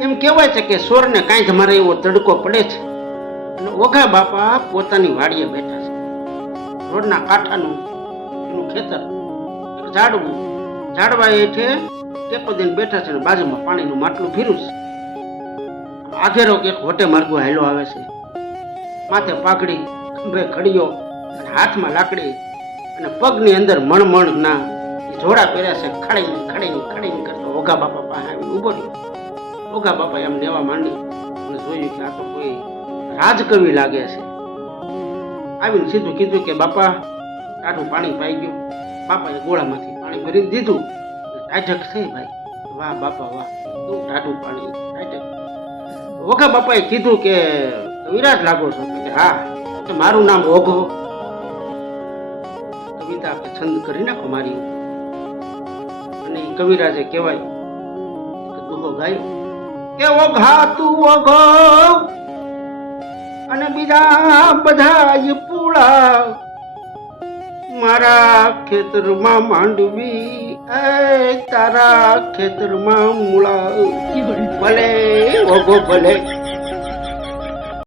એમ કહેવાય છે કે સોરને કાંઈ જ મારે એવો તડકો પડે છે અને ઓઘા બાપા પોતાની વાડીએ બેઠા છે. રોડના કાંઠાનું એનું ખેતર, એક ઝાડવું, ઝાડવા હેઠે ટેકો દઈને બેઠા છે અને બાજુમાં પાણીનું માટલું ભીરું છે. આઘેરો એક હોટે માર્ગો હાલ્યો આવે છે, માથે પાઘડી, ખંભે ઘડીઓ અને હાથમાં લાકડી અને પગની અંદર મણમણના જોડા પહેર્યા છે. ખડીને ખડીને ખડીને કરતો ઓઘા બાપા પાસે આવીને ઉભો રહ્યો. ઓઘા બાપા એમ લેવા માંડી અને જોયું કે આ તો કોઈ રાજકવિ લાગે છે. આવીને સીધું કીધું કે બાપા ટાઢું પાણી પાઈ ગયું. બાપાએ ગોળામાંથી પાણી ભરીને દીધું. ટાઢક થઈ ભાઈ, વાહ બાપા વાહ, કેવું ટાઢું પાણી, ટાઢક. ઓઘા બાપાએ કીધું કે કવિરાજ લાગો છો? કે હા. કે મારું નામ ઓઘો. કવિતા આપણે છંદ કરી નાખો મારી. અને કવિરાજે કહેવાય કે દુહો ગાયો કે ઓઘા તું ઓઘો અને બીજા બધા પૂળા, મારા ખેતરમાં માંડવી, તારા ખેતરમાં મૂળા. ભલે ઓઘો ભલે.